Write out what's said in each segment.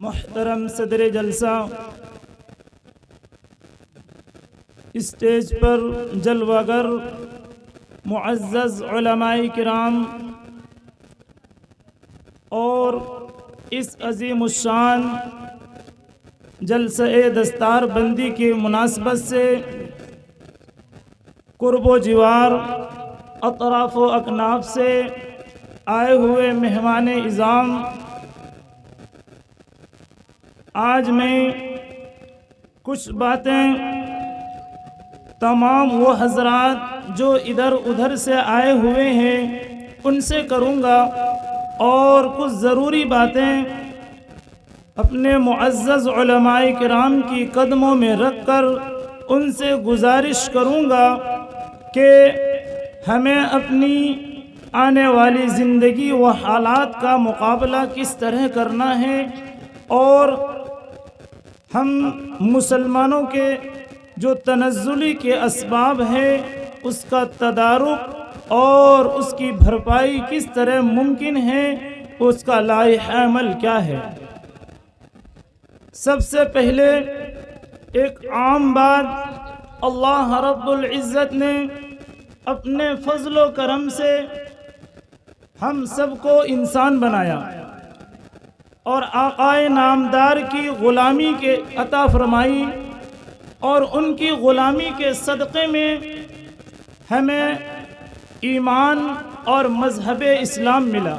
محترم صدر جلسہ، اسٹیج پر جلوہ گر معزز علماء کرام اور اس عظیم الشان جلسہ دستار بندی کی مناسبت سے قرب و جوار اطراف و اکناف سے آئے ہوئے مہمان اعظام، آج میں کچھ باتیں تمام وہ حضرات جو ادھر ادھر سے آئے ہوئے ہیں ان سے کروں گا، اور کچھ ضروری باتیں اپنے معزز علماء کرام کی قدموں میں رکھ کر ان سے گزارش کروں گا کہ ہمیں اپنی آنے والی زندگی و حالات کا مقابلہ کس طرح کرنا ہے، اور ہم مسلمانوں کے جو تنزلی کے اسباب ہیں اس کا تدارک اور اس کی بھرپائی کس طرح ممکن ہے، اس کا لائحہ عمل کیا ہے۔ سب سے پہلے ایک عام بات، اللہ رب العزت نے اپنے فضل و کرم سے ہم سب کو انسان بنایا اور آقائے نامدار کی غلامی کے عطا فرمائی، اور ان کی غلامی کے صدقے میں ہمیں ایمان اور مذہب اسلام ملا۔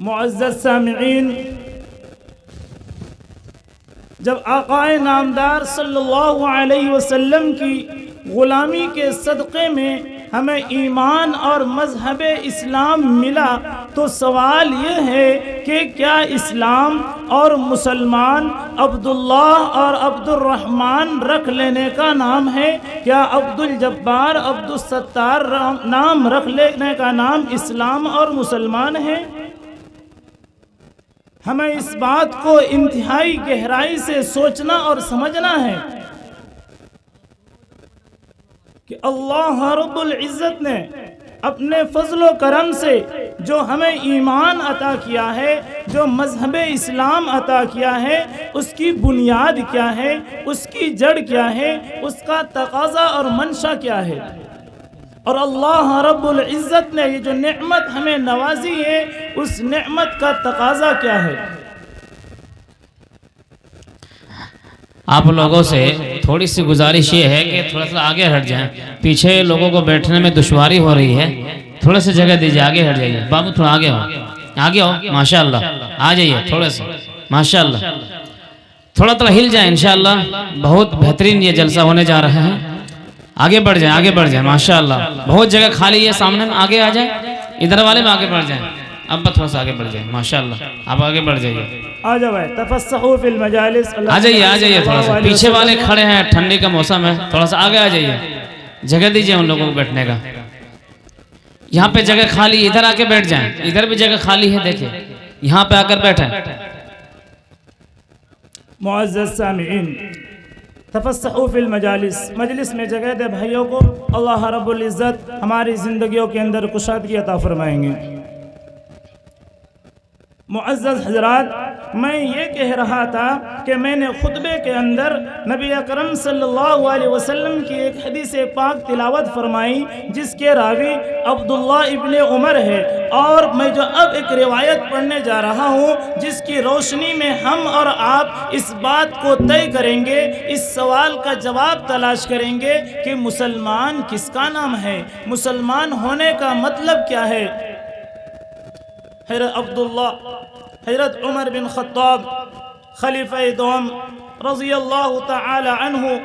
معزز سامعین، جب آقائے نامدار صلی اللہ علیہ وسلم کی غلامی کے صدقے میں ہمیں ایمان اور مذہب اسلام ملا تو سوال یہ ہے کہ کیا اسلام اور مسلمان عبداللہ اور عبد الرحمن رکھ لینے کا نام ہے؟ کیا عبد الجبار، عبد الستار نام رکھ لینے کا نام اسلام اور مسلمان ہے؟ ہمیں اس بات کو انتہائی گہرائی سے سوچنا اور سمجھنا ہے کہ اللہ رب العزت نے اپنے فضل و کرم سے جو ہمیں ایمان عطا کیا ہے، جو مذہب اسلام عطا کیا ہے، اس کی بنیاد کیا ہے، اس کی جڑ کیا ہے، اس کا تقاضا اور منشا کیا ہے، اور اللہ رب العزت نے یہ جو نعمت ہمیں نوازی ہے اس نعمت کا تقاضا کیا ہے۔ آپ لوگوں سے تھوڑی سی گزارش یہ ہے کہ تھوڑا سا آگے ہٹ جائیں، پیچھے لوگوں کو بیٹھنے میں دشواری ہو رہی ہے، تھوڑا سا جگہ دیجیے، آگے ہٹ جائیے۔ بابو تھوڑا آگے ہو، آگے ہو، ماشاءاللہ آ جائیے تھوڑا سا، ماشاءاللہ تھوڑا ہل جائیں، انشاءاللہ بہت بہترین یہ جلسہ ہونے جا رہے ہیں۔ آگے بڑھ جائیں، آگے بڑھ جائیں، ماشاءاللہ بہت جگہ خالی ہے سامنے میں، آگے آ جائیں، ادھر والے میں آگے بڑھ جائیں، اب تھوڑا سا آگے بڑھ جائیں، ماشاءاللہ آپ آگے بڑھ جائیے، آ جائے تفسحوا فی المجالس۔ آ جائیے تھوڑا سا، پیچھے والے کھڑے ہیں، ٹھنڈی کا موسم ہے، تھوڑا سا آگے آ جائیے، جگہ دیجیے ان لوگوں کو بیٹھنے کا، یہاں پہ جگہ خالی، ادھر آ کے بیٹھ جائیں، ادھر بھی جگہ خالی ہے، دیکھیں یہاں پہ آ کر بیٹھیں۔ معزز سامعین، تفسحوا فی المجالس، مجلس میں جگہ دے بھائیوں کو، اللہ رب العزت ہماری زندگیوں کے اندر کشادگی عطا فرمائیں گے۔ معزز حضرات، میں یہ کہہ رہا تھا کہ میں نے خطبے کے اندر نبی اکرم صلی اللہ علیہ وسلم کی ایک حدیث پاک تلاوت فرمائی جس کے راوی عبداللہ ابن عمر ہے، اور میں جو اب ایک روایت پڑھنے جا رہا ہوں جس کی روشنی میں ہم اور آپ اس بات کو طے کریں گے، اس سوال کا جواب تلاش کریں گے کہ مسلمان کس کا نام ہے، مسلمان ہونے کا مطلب کیا ہے۔ حضرت عمر بن خطاب خلیفہ دوم رضی اللہ تعالی عنہ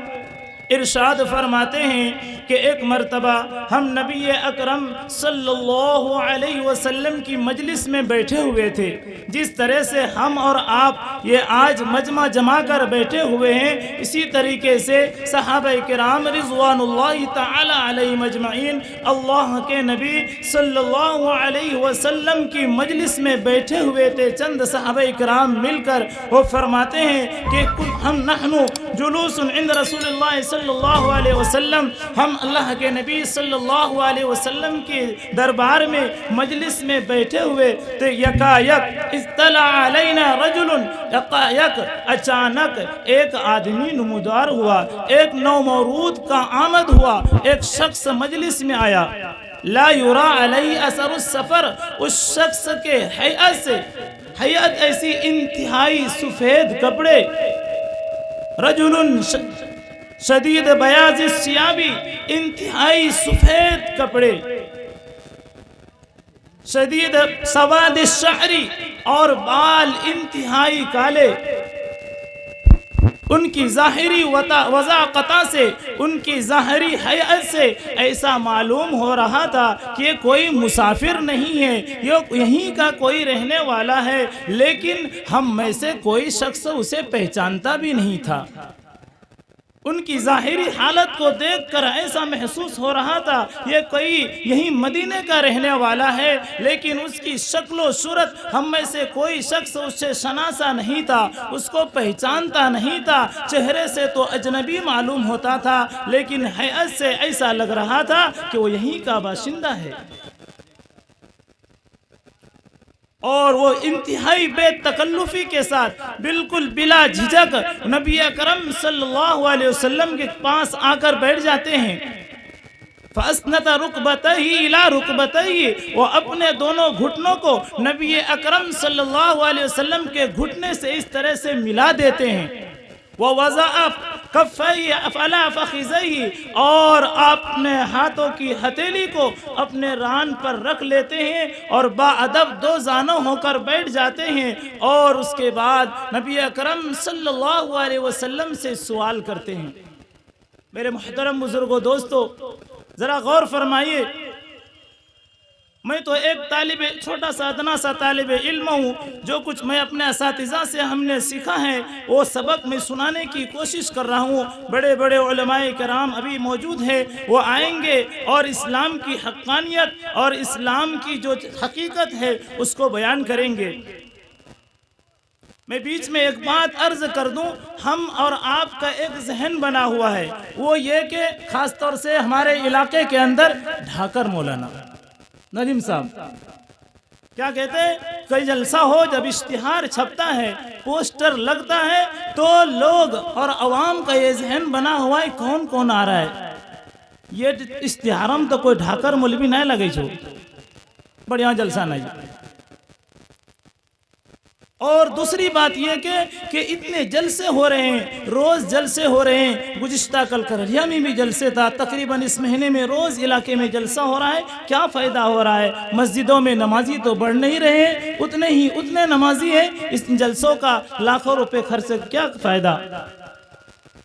ارشاد فرماتے ہیں کہ ایک مرتبہ ہم نبی اکرم صلی اللہ علیہ وسلم کی مجلس میں بیٹھے ہوئے تھے، جس طرح سے ہم اور آپ یہ آج مجمع جما کر بیٹھے ہوئے ہیں، اسی طریقے سے صحابہ کرام رضوان اللہ تعالی علیہ مجمعین اللہ کے نبی صلی اللہ علیہ وسلم کی مجلس میں بیٹھے ہوئے تھے۔ چند صحابہ کرام مل کر وہ فرماتے ہیں کہ ہم نحن جلوس عند رسول اللہ صلی اللہ علیہ وسلم، ہم اللہ کے نبی صلی اللہ علیہ وسلم کے دربار میں مجلس میں بیٹھے ہوئے تو یکا یک اطلع علینا رجل، یکا یک اچانک ایک آدمی نمودار ہوا، ایک نومولود کا آمد ہوا، ایک شخص مجلس میں آیا، لا یرا علیہ اثر السفر، اس شخص کے حیات ایسی انتہائی سفید کپڑے، رجل شدید بیاض الثیابی، انتہائی سفید کپڑے، شدید سواد الشعری، اور بال انتہائی کالے، ان کی ظاہری وضاقتہ سے، ان کی ظاہری حیات سے ایسا معلوم ہو رہا تھا کہ یہ کوئی مسافر نہیں ہے، یہ یہیں کا کوئی رہنے والا ہے، لیکن ہم میں سے کوئی شخص اسے پہچانتا بھی نہیں تھا۔ ان کی ظاہری حالت کو دیکھ کر ایسا محسوس ہو رہا تھا یہ کوئی یہی مدینے کا رہنے والا ہے، لیکن اس کی شکل و صورت ہم میں سے کوئی شخص اس سے شناسا نہیں تھا، اس کو پہچانتا نہیں تھا، چہرے سے تو اجنبی معلوم ہوتا تھا، لیکن حیات سے ایسا لگ رہا تھا کہ وہ یہیں کا باشندہ ہے، اور وہ انتہائی بے تکلفی کے ساتھ بالکل بلا جھجک نبی اکرم صلی اللہ علیہ وسلم کے پاس آ کر بیٹھ جاتے ہیں۔ فَأَسْنَدَ رُكْبَتَيْهِ إِلَىٰ رُكْبَتَيْهِ، وہ اپنے دونوں گھٹنوں کو نبی اکرم صلی اللہ علیہ وسلم کے گھٹنے سے اس طرح سے ملا دیتے ہیں، وَوَضَعَ كَفَّيْهِ عَلَىٰ فَخِذَيْهِ، اور اپنے ہاتھوں کی ہتھیلی کو اپنے ران پر رکھ لیتے ہیں اور باادب دو زانوں ہو کر بیٹھ جاتے ہیں، اور اس کے بعد نبی اکرم صلی اللہ علیہ وسلم سے سوال کرتے ہیں۔ میرے محترم بزرگوں، دوستو، ذرا غور فرمائیے، میں تو ایک چھوٹا سا ادنا سا طالب علم ہوں، جو کچھ میں اپنے اساتذہ سے ہم نے سیکھا ہے وہ سبق میں سنانے کی کوشش کر رہا ہوں۔ بڑے بڑے علماء کرام ابھی موجود ہیں، وہ آئیں گے اور اسلام کی حقانیت اور اسلام کی جو حقیقت ہے اس کو بیان کریں گے۔ میں بیچ میں ایک بات عرض کر دوں، ہم اور آپ کا ایک ذہن بنا ہوا ہے، وہ یہ کہ خاص طور سے ہمارے علاقے کے اندر ڈھاکر مولانا ندیم صاحب کیا کہتے ہیں، کوئی جلسہ ہو، جب اشتہار چھپتا ہے، پوسٹر لگتا ہے، تو لوگ اور عوام کا یہ ذہن بنا ہوا ہے کون کون آ رہا ہے، یہ اشتہارم تو کوئی ڈھاکر مولوی نہیں لگے چھو، بڑھیا جلسہ نہیں۔ اور دوسری بات یہ کہ اتنے جلسے ہو رہے ہیں، روز جلسے ہو رہے ہیں، گزشتہ کل کرہیا میں بھی جلسے تھا، تقریباً اس مہینے میں روز علاقے میں جلسہ ہو رہا ہے، کیا فائدہ ہو رہا ہے؟ مسجدوں میں نمازی تو بڑھ نہیں رہے، اتنے نمازی ہیں، اس جلسوں کا لاکھوں روپے خرچ، کیا فائدہ؟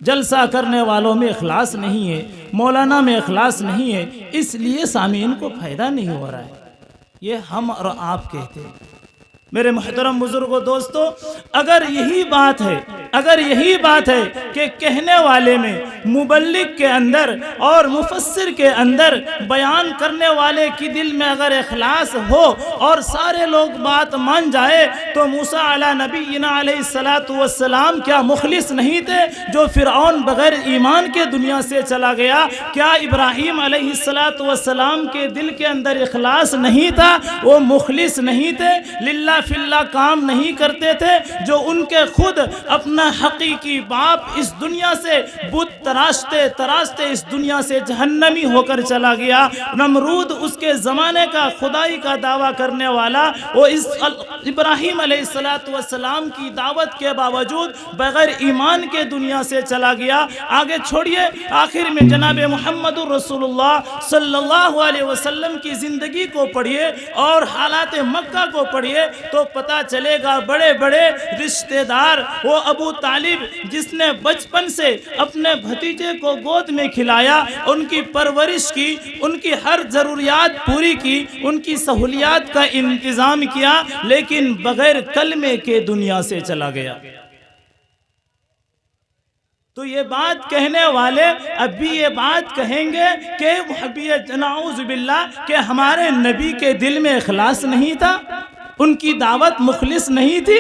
جلسہ کرنے والوں میں اخلاص نہیں ہے، مولانا میں اخلاص نہیں ہے، اس لیے سامعین کو فائدہ نہیں ہو رہا ہے، یہ ہم اور آپ کہتے ہیں۔ میرے محترم بزرگوں، دوستو، اگر یہی بات ہے کہ کہنے والے میں، مبلغ کے اندر اور مفسر کے اندر، بیان کرنے والے کی دل میں اگر اخلاص ہو اور سارے لوگ بات مان جائے، تو موسیٰ علیہ نبینا علیہ السلام کیا مخلص نہیں تھے جو فرعون بغیر ایمان کے دنیا سے چلا گیا؟ کیا ابراہیم علیہ السلام کے دل کے اندر اخلاص نہیں تھا؟ وہ مخلص نہیں تھے، للہ فی اللہ کام نہیں کرتے تھے، جو ان کے خود اپنا حقیقی باپ اس دنیا سے بت تراشتے اس دنیا سے جہنمی ہو کر چلا گیا۔ نمرود اس کے زمانے کا خدائی کا دعویٰ کرنے والا، وہ اس ابراہیم علیہ السلام کی دعوت کے باوجود بغیر ایمان کے دنیا سے چلا گیا۔ آگے چھوڑیے، آخر میں جناب محمد رسول اللہ صلی اللہ علیہ وسلم کی زندگی کو پڑھیے اور حالات مکہ کو پڑھیے تو پتہ چلے گا بڑے بڑے رشتہ دار، وہ ابو طالب جس نے بچپن سے اپنے بھتیجے کو گود میں کھلایا، ان کی پرورش کی، ان کی ہر ضروریات پوری کی، ان کی سہولیات کا انتظام کیا، لیکن بغیر کلمے کے دنیا سے چلا گیا۔ تو یہ بات کہنے والے اب بھی یہ بات کہیں گے کہ محبیت نعوذ باللہ کہ ہمارے نبی کے دل میں اخلاص نہیں تھا، ان کی دعوت مخلص نہیں تھی۔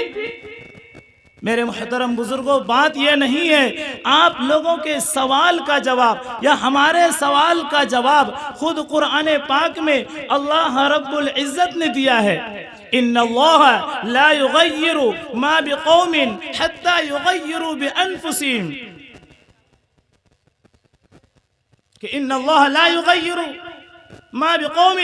میرے محترم بزرگوں، بات یہ نہیں ہے آپ لوگوں کے سوال کا جواب یا ہمارے سوال کا جواب خود قرآن پاک میں اللہ رب العزت نے دیا ہے۔ ان اللہ لا یغیر ما بقوم حتی یغیروا بانفسہم، کہ ان اللہ لا یغیر ما بقوم،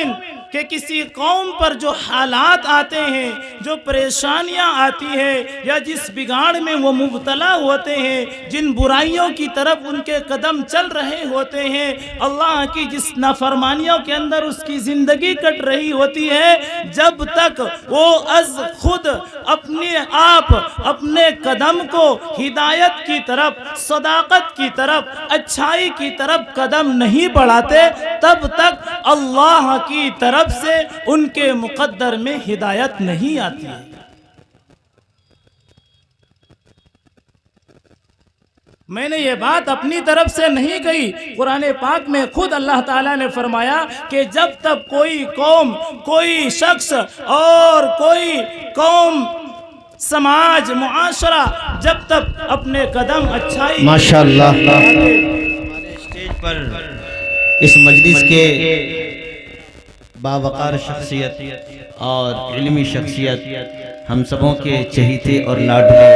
کہ کسی قوم پر جو حالات آتے ہیں، جو پریشانیاں آتی ہیں، یا جس بگاڑ میں وہ مبتلا ہوتے ہیں، جن برائیوں کی طرف ان کے قدم چل رہے ہوتے ہیں، اللہ کی جس نافرمانیوں کے اندر اس کی زندگی کٹ رہی ہوتی ہے، جب تک وہ از خود اپنے آپ اپنے قدم کو ہدایت کی طرف، صداقت کی طرف، اچھائی کی طرف قدم نہیں بڑھاتے، تب تک اللہ کی طرف سے ان کے مقدر میں ہدایت نہیں آتی ہے۔ میں نے یہ بات اپنی طرف سے نہیں کہی، قرآن پاک میں خود اللہ تعالیٰ نے فرمایا کہ جب تک کوئی قوم، کوئی شخص اور کوئی قوم، سماج، معاشرہ جب تک اپنے قدم اچھائی ماشاءاللہ ہمارے اسٹیج پر اس مجلس کے باوقار شخصیت اور علمی شخصیت، ہم سبوں کے چہیتے اور لاڈلے،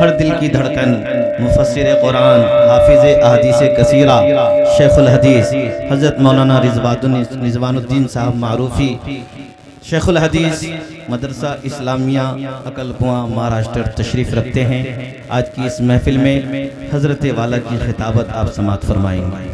ہر دل کی دھڑکن، مفسر قرآن، حافظ احادیث کثیرہ، شیخ الحدیث حضرت مولانا رضوان الدین صاحب معروفی، شیخ الحدیث مدرسہ اسلامیہ اکلپواں مہاراشٹر تشریف رکھتے ہیں۔ آج کی اس محفل میں حضرت والا کی خطابت آپ سماعت فرمائیں گے۔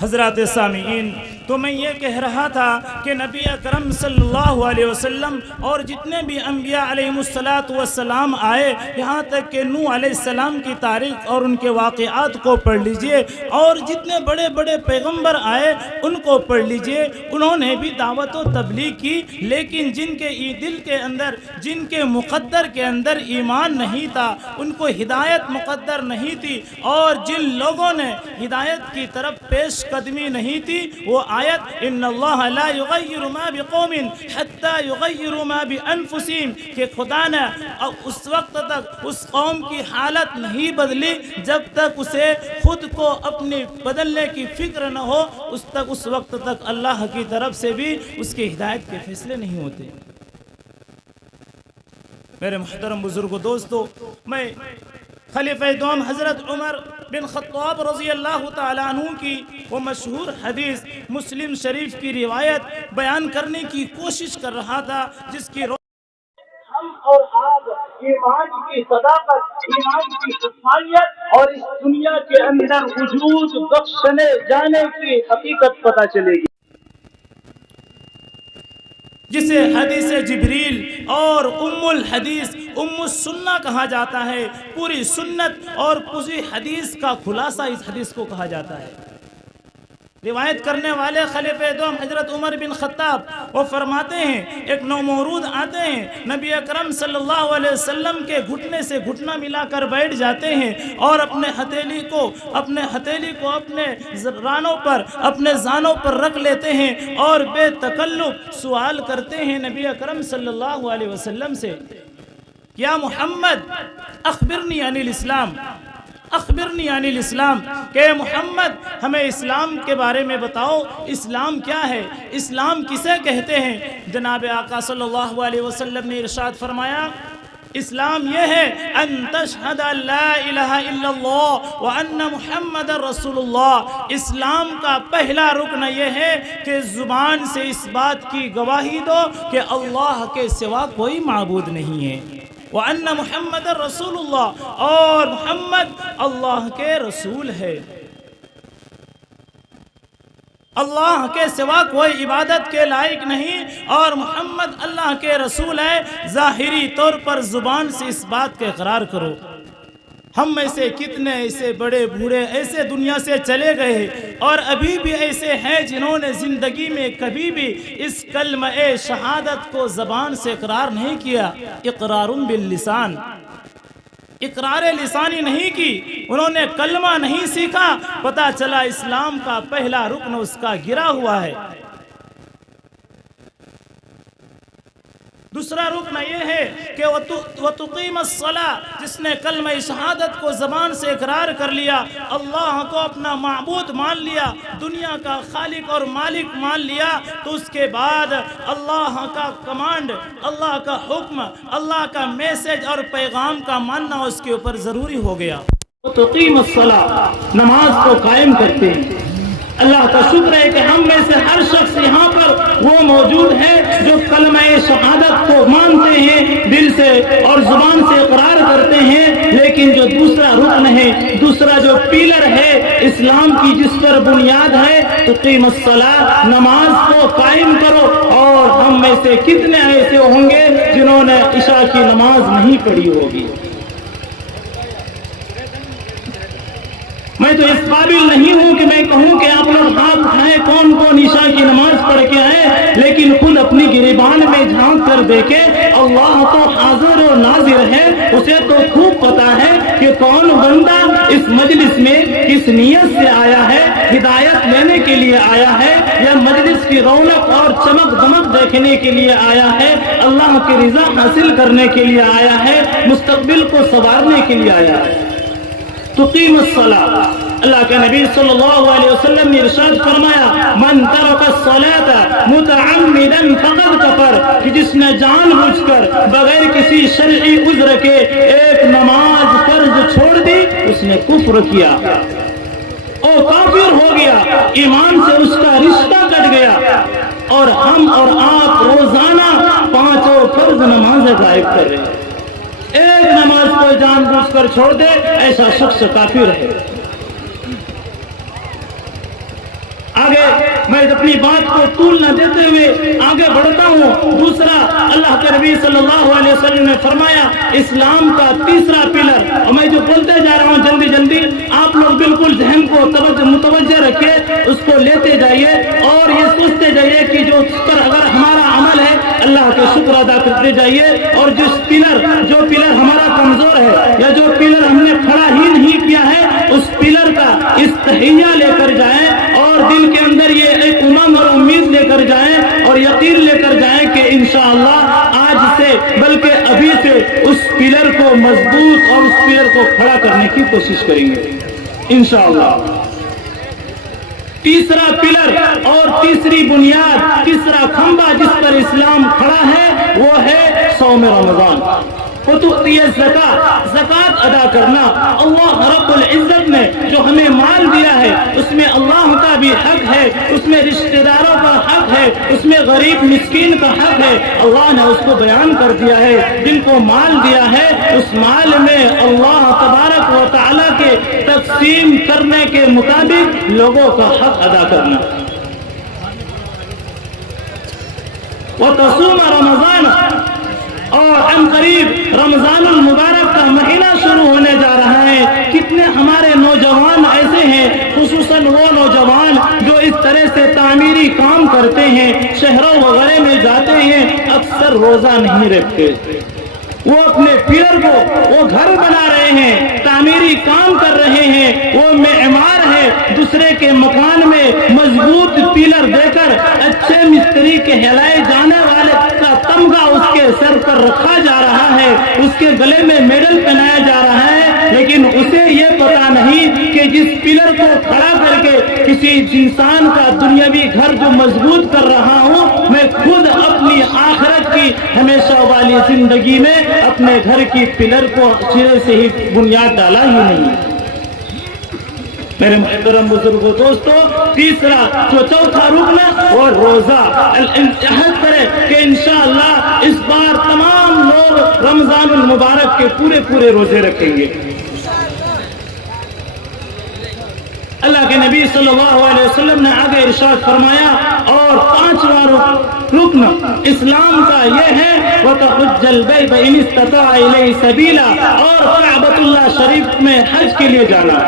حضرات سامعین، تو میں یہ کہہ رہا تھا کہ نبی اکرم صلی اللہ علیہ وسلم اور جتنے بھی انبیاء علیہ السلام آئے، یہاں تک کہ نوح علیہ السلام کی تاریخ اور ان کے واقعات کو پڑھ لیجئے، اور جتنے بڑے بڑے پیغمبر آئے ان کو پڑھ لیجئے، انہوں نے بھی دعوت و تبلیغ کی، لیکن جن کے دل کے اندر، جن کے مقدر کے اندر ایمان نہیں تھا، ان کو ہدایت مقدر نہیں تھی، اور جن لوگوں نے ہدایت کی طرف پیش قدمی نہیں تھی، وہ آیت ان اللہ لا یغیر ما بقوم حتی یغیروا ما بانفسہم، کہ خدا نے اس وقت تک اس قوم کی حالت نہیں بدلی جب تک اسے خود کو اپنی بدلنے کی فکر نہ ہو، اس وقت تک اللہ کی طرف سے بھی اس کی ہدایت کے فیصلے نہیں ہوتے۔ میرے محترم بزرگوں، دوستو، میں خلیفہ دوم حضرت عمر بن خطاب رضی اللہ تعالیٰ عنہ کی وہ مشہور حدیث مسلم شریف کی روایت بیان کرنے کی کوشش کر رہا تھا، جس کی ہم اور آپ ایمان کی صداقت، ایمان کی حقانیت اور اس دنیا کے اندر وجود بخشنے جانے کی حقیقت پتہ چلے گی، جسے حدیث جبریل اور ام الحدیث، ام السنہ کہا جاتا ہے۔ پوری سنت اور پوری حدیث کا خلاصہ اس حدیث کو کہا جاتا ہے۔ روایت کرنے والے خلیفہ دوم حضرت عمر بن خطاب وہ فرماتے ہیں، ایک نومولود آتے ہیں، نبی اکرم صلی اللہ علیہ وسلم کے گھٹنے سے گھٹنا ملا کر بیٹھ جاتے ہیں، اور اپنے ہتھیلی کو اپنے رانوں پر، اپنے زانوں پر رکھ لیتے ہیں، اور بے تکلف سوال کرتے ہیں نبی اکرم صلی اللہ علیہ وسلم سے، یا محمد اخبرنی عن الاسلام، اخبرنی عن الاسلام، کہ محمد ہمیں اسلام کے بارے میں بتاؤ، اسلام کیا ہے، اسلام کسے کہتے ہیں؟ جناب آقا صلی اللہ علیہ وسلم نے ارشاد فرمایا، اسلام یہ ہے ان تشہد لا الہ الا اللہ وان محمد رسول اللہ۔ اسلام کا پہلا رکن یہ ہے کہ زبان سے اس بات کی گواہی دو کہ اللہ کے سوا کوئی معبود نہیں ہے، وَأَنَّ مُحَمَّدَ رَسُولُ اللَّهِ، اور محمد اللہ کے رسول ہے، اللہ کے سوا کوئی عبادت کے لائق نہیں، اور محمد اللہ کے رسول ہے۔ ظاہری طور پر زبان سے اس بات کا اقرار کرو۔ ہم میں سے کتنے ایسے بڑے بوڑھے ایسے دنیا سے چلے گئے، اور ابھی بھی ایسے ہیں جنہوں نے زندگی میں کبھی بھی اس کلمہ شہادت کو زبان سے اقرار نہیں کیا۔ اقرار باللسان، اقرار لسانی نہیں کی، انہوں نے کلمہ نہیں سیکھا، پتہ چلا اسلام کا پہلا رکن اس کا گرا ہوا ہے۔ دوسرا رکن یہ ہے کہ وَتُقِيمَ الصَّلَاةَ، جس نے کلمہ شہادت کو زبان سے اقرار کر لیا، اللہ کو اپنا معبود مان لیا، دنیا کا خالق اور مالک مان لیا، تو اس کے بعد اللہ کا کمانڈ، اللہ کا حکم، اللہ کا میسج اور پیغام کا ماننا اس کے اوپر ضروری ہو گیا۔ وَتُقِيمَ الصَّلَاةَ، نماز کو قائم کرتے ہیں۔ اللہ کا شکر ہے کہ ہم میں سے ہر شخص یہاں پر وہ موجود ہے جو کلمہ شہادت کو مانتے ہیں دل سے اور زبان سے اقرار کرتے ہیں، لیکن جو دوسرا رکن ہے، دوسرا جو پیلر ہے اسلام کی، جس پر بنیاد ہے تقیم الصلاۃ، نماز کو قائم کرو۔ اور ہم میں سے کتنے ایسے ہوں گے جنہوں نے عشاء کی نماز نہیں پڑھی ہوگی؟ میں تو اس قابل نہیں ہوں کہ میں کہوں کہ آپ لوگ ہاتھ اٹھائیں کون کون عشاء کی نماز پڑھ کے آئے، لیکن خود اپنی گریبان میں جھانک کر دیکھیں، اللہ تو حاضر و ناظر ہے، اسے تو خوب پتا ہے کہ کون بندہ اس مجلس میں کس نیت سے آیا ہے، ہدایت لینے کے لیے آیا ہے یا مجلس کی رونق اور چمک دمک دیکھنے کے لیے آیا ہے، اللہ کی رضا حاصل کرنے کے لیے آیا ہے، مستقبل کو سنوارنے کے لیے آیا ہے۔ تقیم الصلاۃ، اللہ کے نبی صلی اللہ علیہ وسلم نے ارشاد فرمایا، من ترک الصلاۃ متعمدا فقد کفر، کہ جس نے جان بوجھ کر بغیر کسی شرعی عذر کے ایک نماز فرض چھوڑ دی، اس نے کفر کیا، او کافر ہو گیا، ایمان سے اس کا رشتہ کٹ گیا۔ اور ہم اور آپ روزانہ 5 فرض نمازیں غائب کر رہے ہیں، ایک نماز کو جان بوجھ کر چھوڑ دے، ایسا شخص کافر ہے۔ آگے میں اپنی بات کو طول نہ دیتے ہوئے آگے بڑھتا ہوں۔ دوسرا، اللہ کے نبی صلی اللہ علیہ وسلم نے فرمایا اسلام کا تیسرا پلر، اور میں جو بولتے جا رہا ہوں جلدی جلدی آپ لوگ بالکل ذہن کو متوجہ رکھے، اس کو لیتے جائیے اور یہ سوچتے جائیے کہ جو اس پر اگر ہمارا عمل ہے اللہ کے شکر ادا کرتے جائیے، اور جو پلر ہمارا کمزور ہے یا جو پلر ہم نے کھڑا ہی نہیں کیا ہے، اس پلر کا استحیہ لے کر جائیں اور دل کے اندر یہ ایک امنگ اور امید لے کر جائیں اور یقین لے کر جائیں کہ انشاءاللہ آج سے بلکہ ابھی سے اس پلر کو مضبوط اور اس پلر کو کھڑا کرنے کی کوشش کریں گے انشاءاللہ۔ تیسرا پلر اور تیسری بنیاد، تیسرا کھمبا جس پر اسلام کھڑا ہے وہ ہے صوم رمضان۔ زکوٰۃ ادا کرنا، اللہ رب العزت نے جو ہمیں مال دیا ہے اس میں اللہ کا بھی حق ہے، اس میں رشتہ داروں کا حق ہے، اس میں غریب مسکین کا حق ہے، اللہ نے اس کو بیان کر دیا ہے۔ جن کو مال دیا ہے اس مال میں اللہ تبارک و تعالیٰ کے تقسیم کرنے کے مطابق لوگوں کا حق ادا کرنا۔ وتصوم رمضان، اور ان قریب رمضان المبارک کا مہینہ شروع ہونے جا رہا ہے۔ کتنے ہمارے نوجوان ایسے ہیں، خصوصاً وہ نوجوان جو اس طرح سے تعمیری کام کرتے ہیں، شہروں وغیرہ میں جاتے ہیں، اکثر روزہ نہیں رکھتے۔ وہ اپنے پلر کو وہ گھر بنا رہے ہیں، تعمیری کام کر رہے ہیں، وہ معمار ہے، دوسرے کے مکان میں مضبوط پلر دے کر اچھے مستری کہلائے جانے والے کا تمغہ اس کے سر پر رکھا جا رہا ہے، اس کے گلے میں میڈل پہنایا جا رہا ہے، لیکن اسے یہ پتا نہیں کہ جس پلر کو کھڑا کر کے کسی انسان کا دنیاوی گھر جو مضبوط کر رہا ہوں، میں خود اپنی آخرت کی ہمیشہ والی زندگی میں اپنے گھر کی پلر کو سرے سے ہی بنیاد ڈالا ہی نہیں۔ میرے محترم بزرگوں دوستو، تیسرا جو چوتھا رکن وہ روزہ، عہد کرے کہ انشاءاللہ اس بار تمام لوگ رمضان المبارک کے پورے روزے رکھیں گے۔ اللہ کے نبی صلی اللہ علیہ وسلم نے آگے ارشاد فرمایا، اور پانچواں رکن اسلام کا یہ ہے وَتَحُجَّ الْبَيْتَ إِنِ اسْتَطَاعَ إِلَيْهِ سَبِيلًا، اور کعبۃ اللہ شریف میں حج کے لیے جانا،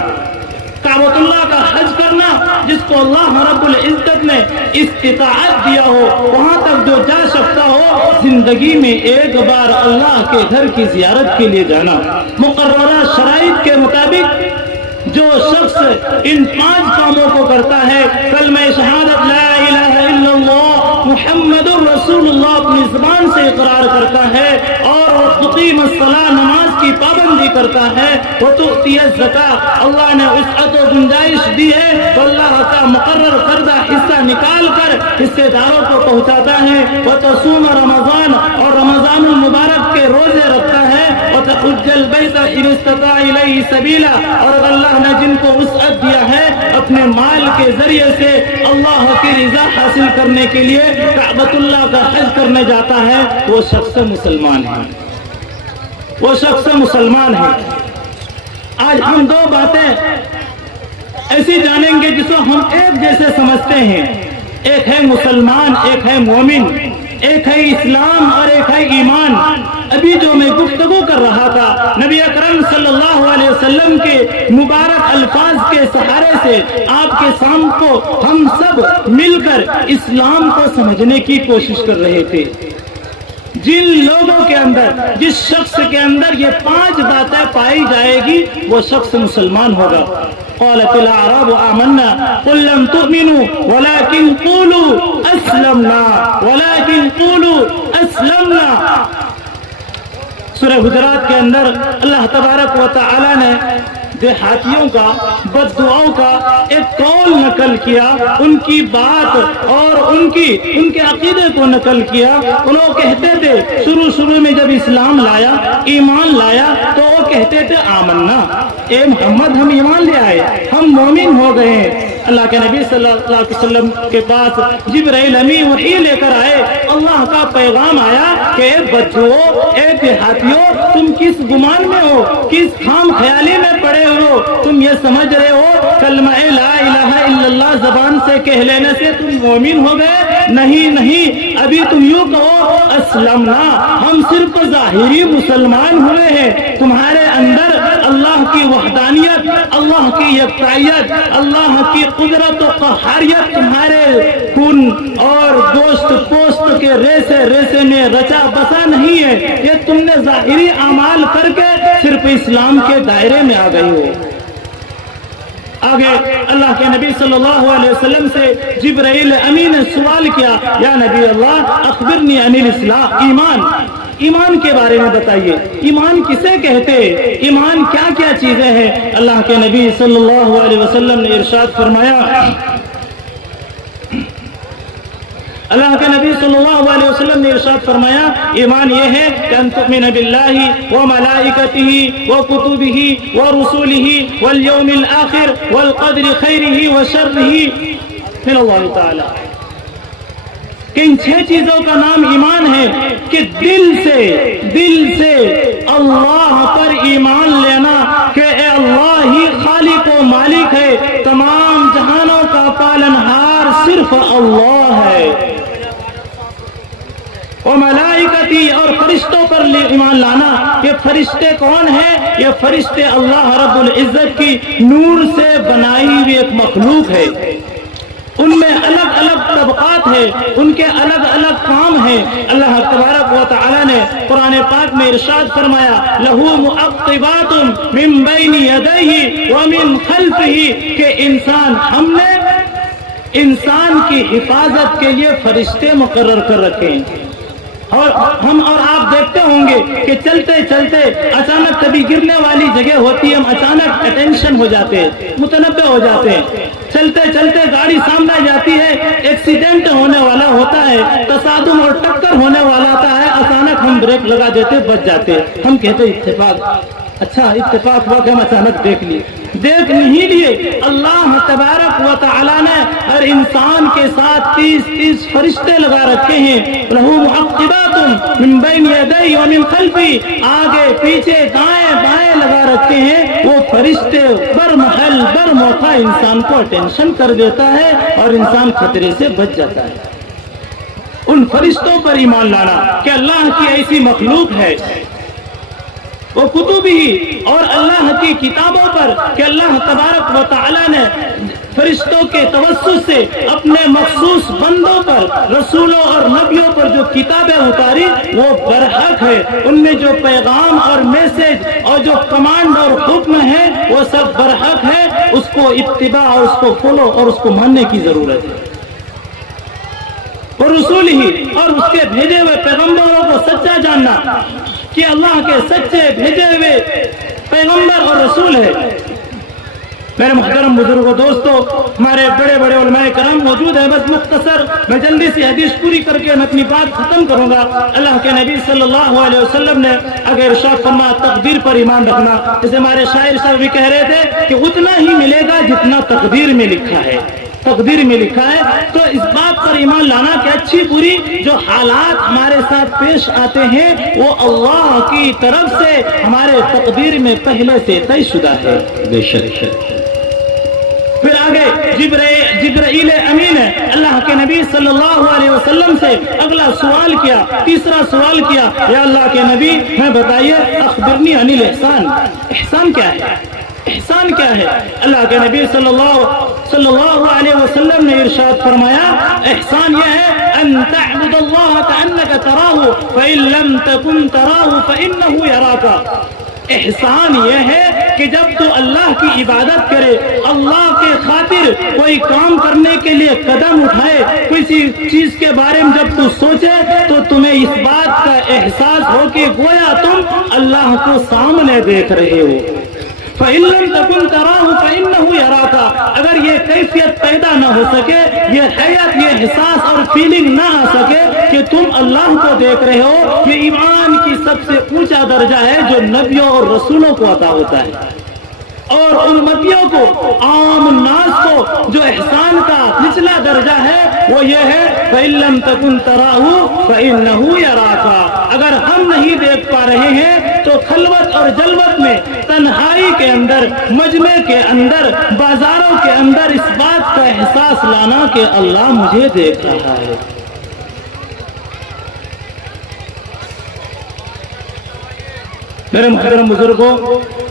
کعبۃ اللہ کا حج کرنا، جس کو اللہ رب العزت نے استطاعت دیا ہو وہاں تک جو جا سکتا ہو، زندگی میں ایک بار اللہ کے گھر کی زیارت کے لیے جانا، مقررہ شرائط کے مطابق جو شخص ان 5 کاموں کو کرتا ہے، کلمہ شہادت لا الہ الا اللہ محمد الرسول اللہ اپنی زبان سے اقرار کرتا ہے اور تقیم الصلاۃ نماز کی پابندی کرتا ہے، وتؤتی الزکاۃ اللہ نے وسعت و گنجائش دی ہے تو اللہ کا مقرر کردہ حصہ نکال کر حصے داروں کو پہنچاتا ہے، وتصوم رمضان اور رمضان المبارک کے روزے رکھتا ہے، وتحج البیت ان استطاع الیہ سبیلا اور اللہ نے جن کو وسعت دیا ہے اپنے مال کے ذریعے سے اللہ کی رضا حاصل کرنے کے لیے کعبۃ اللہ کا حج کرنے جاتا ہے، وہ شخص مسلمان ہے، وہ شخص مسلمان ہے۔ آج ہم دو باتیں ایسی جانیں گے جس کو ہم ایک جیسے سمجھتے ہیں، ایک ہے مسلمان، ایک ہے مومن، ایک ہے اسلام اور ایک ہے ایمان۔ ابھی جو میں گفتگو کر رہا تھا نبی اکرم صلی اللہ علیہ وسلم کے مبارک الفاظ کے سہارے سے آپ کے سامنے کو ہم سب مل کر اسلام کو سمجھنے کی کوشش کر رہے تھے۔ جن لوگوں کے اندر، جس شخص کے اندر یہ 5 باتیں پائی جائے گی وہ شخص مسلمان ہوگا۔ قالت الاعراب آمنا قل لم تؤمنوا ولكن قولوا اسلمنا۔ سورہ حجرات کے اندر اللہ تبارک و تعالی نے دیہاتیوں کا، بد دعاؤں کا ایک قول نقل کیا، ان کی بات اور ان کے عقیدے کو نقل کیا۔ انہوں کہتے تھے شروع میں جب اسلام لایا، ایمان لایا تو وہ کہتے تھے آمنا، اے محمد ہم ایمان لے آئے، ہم مومن ہو گئے ہیں۔ اللہ کے نبی صلی اللہ علیہ وسلم کے پاس جبرائیل امی وحی لے کر آئے، اللہ کا پیغام آیا کہ اے بچوں، اے دیہاتیوں، تم کس گمان میں ہو، کس خام خیالی میں پڑے ہو؟ تم یہ سمجھ رہے ہو کلمہ لا الہ الا اللہ زبان سے کہہ لینے سے تم مومن ہو گئے؟ نہیں، ابھی تم یوں کہو اسلمنا، ہم صرف ظاہری مسلمان ہوئے ہیں، تمہارے اندر اللہ کی وحدانیت، اللہ کی یکتائیت، اللہ کی قدرت و قہاریت تمہارے خون اور گوشت پوست کے ریسے میں رچا بسا نہیں ہے، یہ تم نے ظاہری اعمال کر کے صرف اسلام کے دائرے میں آ گئی ہو۔ آگے اللہ کے نبی صلی اللہ علیہ وسلم سے جبرائیل امین نے سوال کیا، یا نبی اللہ اخبرنی عن الاسلام، ایمان کے بارے میں بتائیے، ایمان کسے کہتے، ایمان کیا کیا چیزیں ہیں؟ اللہ کے نبی صلی اللہ علیہ وسلم نے ارشاد فرمایا، اللہ کے نبی صلی اللہ علیہ وسلم نے ارشاد فرمایا ایمان یہ ہے کہ ان تؤمن باللہ وملائکتہ وکتبہ ورسولہ والیوم الآخر والقدر خیرہ وشرہ من اللہ تعالی، کہ ان 6 چیزوں کا نام ایمان ہے کہ دل سے اللہ پر ایمان لینا کہ اے اللہ ہی خالق و مالک ہے، تمام جہانوں کا پالنہار صرف اللہ ہے، اور ملائکتی اور فرشتوں پر ایمان لانا، یہ فرشتے کون ہیں؟ یہ فرشتے اللہ رب العزت کی نور سے بنائی ہوئی ایک مخلوق ہے، ان میں الگ الگ طبقات ہیں، ان کے الگ الگ کام ہیں۔ اللہ تبارک و تعالی نے قرآن پاک میں ارشاد فرمایا، لَهُ مُعَقِّبَاتٌ مِّن بَيْنِ يَدَيْهِ وَمِن خَلْفِهِ، کہ ہم نے انسان کی حفاظت کے لیے فرشتے مقرر کر رکھے ہیں، اور ہم اور آپ دیکھتے ہوں گے کہ چلتے چلتے اچانک کبھی گرنے والی جگہ ہوتی ہے، ہم اچانک اٹینشن ہو جاتے ہیں، متنبہ ہو جاتے ہیں، چلتے چلتے گاڑی سامنے جاتی ہے، ایکسیڈنٹ ہونے والا ہوتا ہے، تصادم اور ٹکر ہونے والا ہوتا ہے، اچانک ہم بریک لگا دیتے، بچ جاتے، ہم کہتے اتفاق، اچھا اتفاق ہوا کہ ہم اچانک دیکھ دیکھ نہیں لیے۔ اللہ تبارک و تعالی نے ہر انسان کے ساتھ 30 فرشتے لگا رکھے ہیں، لہو معقبات من بین یدیہ ومن خلفہ، آگے پیچھے دائیں بائیں لگا رکھے ہیں، وہ فرشتے برمحل برموقع انسان کو اٹینشن کر دیتا ہے اور انسان خطرے سے بچ جاتا ہے۔ ان فرشتوں پر ایمان لانا کہ اللہ کی ایسی مخلوق ہے، وہ کتب ہی اور اللہ کی کتابوں پر کہ اللہ تبارک و تعالی نے فرشتوں کے توسط سے اپنے مخصوص بندوں پر، رسولوں اور نبیوں پر جو کتابیں اتاری وہ برحق ہے، ان میں جو پیغام اور میسج اور جو کمانڈ اور حکم ہے وہ سب برحق ہے، اس کو اتباع اور اس کو فالو اور اس کو ماننے کی ضرورت ہے۔ اور رسول ہی اور اس کے بھیجے ہوئے پیغمبروں کو سچا جاننا کہ اللہ کے سچے بھیجے ہوئے پیغمبر اور رسول ہے۔ میرے محترم بزرگوں دوستو، ہمارے بڑے بڑے علماء کرام موجود ہیں، بس مختصر میں جلدی سے حدیث پوری کر کے میں اپنی بات ختم کروں گا۔ اللہ کے نبی صلی اللہ علیہ وسلم نے اگر ارشاد فرمایا تقدیر پر ایمان رکھنا، جیسے ہمارے شاعر صاحب بھی کہہ رہے تھے کہ اتنا ہی ملے گا جتنا تقدیر میں لکھا ہے، تقدیر میں لکھا ہے۔ تو اس بات پر ایمان لانا کہ اچھی بری جو حالات ہمارے ساتھ پیش آتے ہیں وہ اللہ کی طرف سے ہمارے تقدیر میں پہلے سے طے شدہ ہے۔ بے شک۔ پھر آگے جبرائیل امین ہے، اللہ کے نبی صلی اللہ علیہ وسلم سے اگلا سوال کیا، تیسرا سوال کیا، یا اللہ کے نبی میں بتائیے اخبرنی عن الاحسان، احسان کیا ہے؟ احسان کیا ہے؟ اللہ کے نبی صلی اللہ علیہ وسلم نے ارشاد فرمایا احسان یہ ہے ان تعبد اللہ کأنک تراہ فإن لم تکن تراہ فإنہ یراک۔ احسان یہ ہے کہ جب تو اللہ کی عبادت کرے، اللہ کے خاطر کوئی کام کرنے کے لیے قدم اٹھائے، کسی چیز کے بارے میں جب تو سوچے تو تمہیں اس بات کا احساس ہو کہ گویا تم اللہ کو سامنے دیکھ رہے ہو۔ فَإِن لَمْ تَكُنْ تَرَاهُ فَإِنَّهُ يَرَاكَ۔ اگر یہ کیفیت پیدا نہ ہو سکے، یہ حیات، یہ احساس اور فیلنگ نہ آ سکے کہ تم اللہ کو دیکھ رہے ہو، یہ ایمان کی سب سے اونچا درجہ ہے جو نبیوں اور رسولوں کو عطا ہوتا ہے، اور امتیوں کو، عام الناس کو جو احسان کا نچلا درجہ ہے وہ یہ ہے فَإِن لَمْ تَكُنْ تَرَاهُ فَإِنَّهُ يَرَاكَ۔ اگر ہم نہیں دیکھ پا رہے ہیں تو خلوت اور جلوت میں، تنہائی کے اندر، مجمع کے اندر، بازاروں کے اندر اس بات کا احساس لانا کہ اللہ مجھے دیکھ رہا ہے۔ میرے محترم بزرگوں،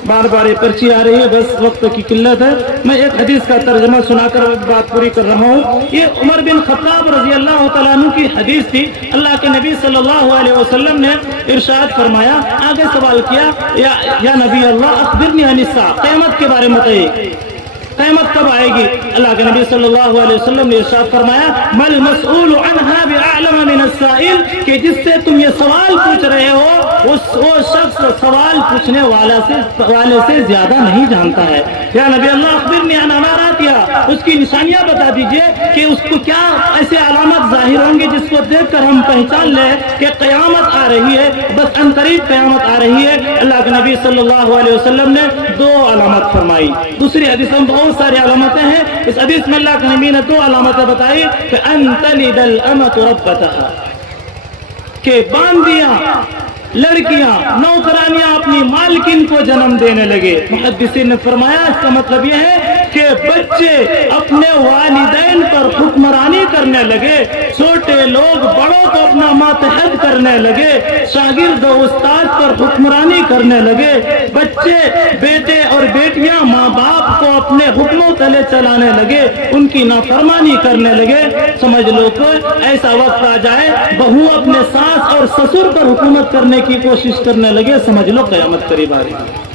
بار بار یہ پرچی آ رہی ہے، بس وقت کی قلت ہے، میں ایک حدیث کا ترجمہ سنا کر بات پوری کر رہا ہوں۔ یہ عمر بن خطاب رضی اللہ تعالیٰ عنہ کی حدیث تھی۔ اللہ کے نبی صلی اللہ علیہ وسلم نے ارشاد فرمایا، آگے سوال کیا، یا نبی اللہ اخبرنی عن الساعہ، قیامت کے بارے میں بتائیے، قیامت کب آئے گی؟ اللہ کے نبی صلی اللہ علیہ وسلم نے ارشاد فرمایا مل مسئول عنہا بعلم من السائل، کہ جس سے تم یہ سوال پوچھ رہے ہو وہ شخص سوال پوچھنے والے سے زیادہ نہیں جانتا ہے۔ یا نبی اللہ اخبرنی عن اماراتها، اس کی نشانیاں بتا دیجئے کہ اس کو کیا ایسے علامت ظاہر ہوں گی جس کو دیکھ کر ہم پہچان لیں کہ قیامت آ رہی ہے، بس ان قریب قیامت آ رہی ہے۔ اللہ کے نبی صلی اللہ علیہ وسلم نے دو علامت فرمائی۔ دوسری حدیث میں بہت ساری علامتیں ہیں، اس حدیث میں اللہ کے نبی نے دو علامتیں بتائی کہ ان تلد الامۃ ربتها، کہ باندیاں، لڑکیاں، نوکرانیاں اپنی مالکن کو جنم دینے لگے۔ محدثین نے فرمایا اس کا مطلب یہ ہے کہ بچے اپنے والدین پر حکمرانی کرنے لگے، چھوٹے لوگ بڑوں کو اپنا ماتحت کرنے لگے، شاگرد و استاد پر حکمرانی کرنے لگے، بچے، بیٹے اور بیٹیاں ماں باپ کو اپنے حکموں تلے چلانے لگے، ان کی نافرمانی کرنے لگے۔ سمجھ لو کہ ایسا وقت آ جائے بہو اپنے ساس اور سسر پر حکومت کرنے کی کوشش کرنے لگے، سمجھ لو قیامت قریب آ رہی ہے۔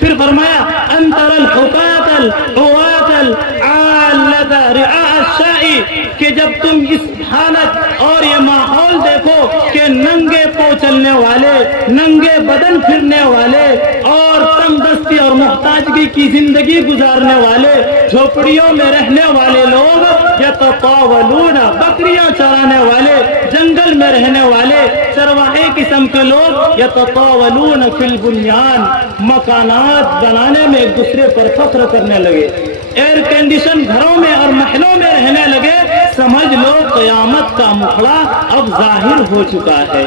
پھر فرمایا انتر الحکایت الحوات العالت رعاء الشائی، کہ جب تم اس حالت اور یہ ماحول دیکھو کہ ننگے پو چلنے والے، ننگے بدن پھرنے والے اور تنگ دستی اور محتاجگی کی زندگی گزارنے والے، جھوپڑیوں میں رہنے والے لوگ، یتطاولون، بکریاں چرانے والے، جنگل میں رہنے والے چرواہے قسم کے لوگ، یتطاولون فی البنیان، مکانات بنانے میں ایک دوسرے پر فخر کرنے لگے، ایئر کنڈیشن گھروں میں اور محلوں میں رہنے لگے، سمجھ لو قیامت کا مکھڑا اب ظاہر ہو چکا ہے۔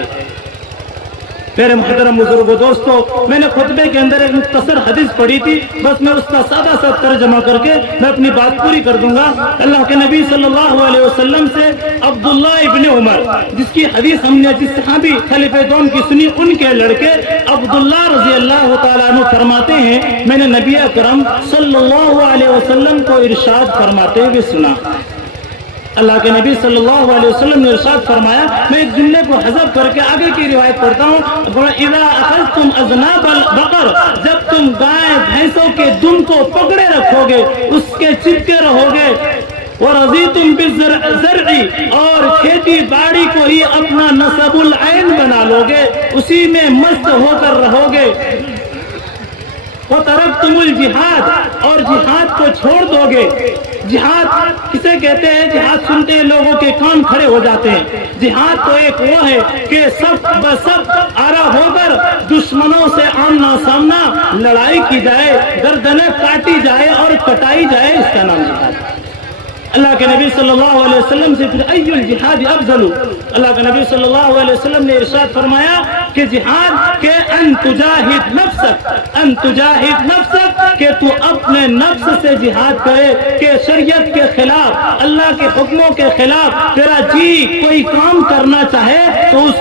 میرے محترم بزرگوں دوستو، میں نے خطبے کے اندر ایک مختصر حدیث پڑھی تھی، بس میں اس کا سادہ سا ترجمہ کر کے میں اپنی بات پوری کر دوں گا۔ اللہ کے نبی صلی اللہ علیہ وسلم سے عبداللہ ابن عمر، جس کی حدیث ہم نے جس صحابی خلیفہ دوم کی سنی، ان کے لڑکے عبداللہ رضی اللہ تعالیٰ عنہ فرماتے ہیں میں نے نبی اکرم صلی اللہ علیہ وسلم کو ارشاد فرماتے ہوئے سنا۔ اللہ کے نبی صلی اللہ علیہ وسلم نے ارشاد فرمایا، میں ایک جملے کو حذف کر کے آگے کی روایت پڑھتا ہوں، اذا اخذتم اذناب البقر، جب تم گائے بھینسوں کے دم کو پکڑے رکھو گے، اس کے چپکے رہو گے، وَرَضِيتُمْ بِالزَّرْعِ اور کھیتی باڑی کو ہی اپنا نصب العین بنا لو گے، اسی میں مست ہو کر رہو گے۔ وَتَرَكْتُمُ الْجِهَادَ اور جہاد کو چھوڑ دو گے۔ جہاد کسے کہتے ہیں؟ جہاد سنتے ہیں لوگوں کے کان کھڑے ہو جاتے ہیں۔ جہاد تو ایک وہ ہے کہ سب بسب آرا ہو کر دشمنوں سے آمنا سامنا لڑائی کی جائے، گردنیں کاٹی جائے اور کٹائی جائے، اس کا نام جہاد ہے۔ اللہ کے نبی صلی اللہ علیہ وسلم سے پھر ای الجہاد افضل، اللہ کے نبی صلی اللہ علیہ وسلم نے ارشاد فرمایا کہ جہاد کے ان تجاہد نفسک کہ تو اپنے نفس سے جہاد کرے، کہ شریعت کے خلاف، اللہ کے حکموں کے خلاف تیرا جی کوئی کام کرنا چاہے تو اس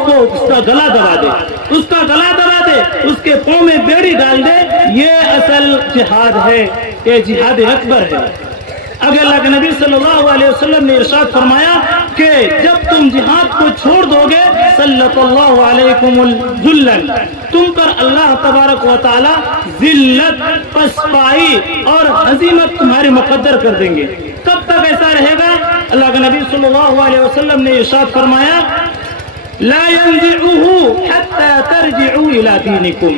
کا گلا دبا دے، اس کا گلا دبا دے، اس کے پاؤں میں بیڑی ڈال دے، یہ اصل جہاد ہے، یہ جہاد اکبر ہے۔ اگر اللہ کے نبی صلی اللہ علیہ وسلم نے ارشاد فرمایا کہ جب تم جہاد کو چھوڑ دو گے سلط اللہ علیکم الذل، تم پر اللہ تبارک و تعالی ذلت، پسپائی اور ہزیمت تمہاری مقدر کر دیں گے۔ کب تک ایسا رہے گا؟ اللہ کے نبی صلی اللہ علیہ وسلم نے ارشاد فرمایا لا ينزعه حتى ترجعوا الى دینکم،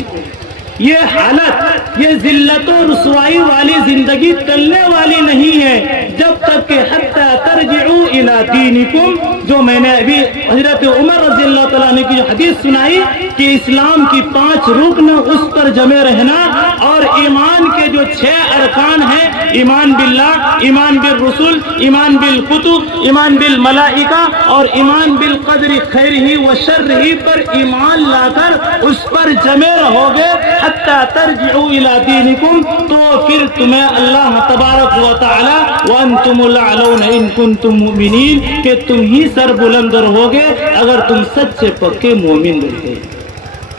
یہ حالت، یہ ذلت و رسوائی والی زندگی ٹلنے والی نہیں ہے جب تک کہ حتی ترجعوا الی دینکم، جو میں نے ابھی حضرت عمر رضی اللہ تعالیٰ عنہ کی حدیث سنائی کہ اسلام کی 5 رکن اس پر جمے رہنا، اور ایمان کے جو 6 ارکان ہیں، ایمان باللہ، ایمان بالرسول، ایمان بالکتب، ایمان بالملائکہ اور ایمان بالقدر خیرہ و شرہ پر ایمان لا کر اس پر جمے رہو گے حتی ترجعوا الی دینکم، تو پھر تمہیں اللہ تبارک و تعالی وانتم الاعلون ان کنتم مؤمنین، کہ تم ہی سر بلند رہوگے اگر تم سچے پکے مومن رہتے۔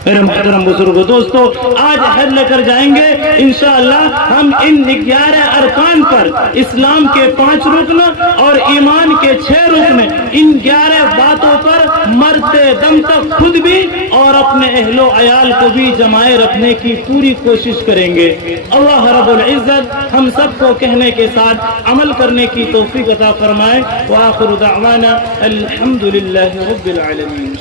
میرے محترم بزرگوں، دوستو، آج حج لے کر جائیں گے انشاءاللہ ہم ان 11 ارکان پر، اسلام کے 5 رکن اور ایمان کے 6 رکن، ان 11 باتوں پر مرتے دم تک خود بھی اور اپنے اہل و عیال کو بھی جمائے رکھنے کی پوری کوشش کریں گے۔ اللہ رب العزت ہم سب کو کہنے کے ساتھ عمل کرنے کی توفیق عطا فرمائے۔ وآخر دعوانا الحمدللہ رب العالمین۔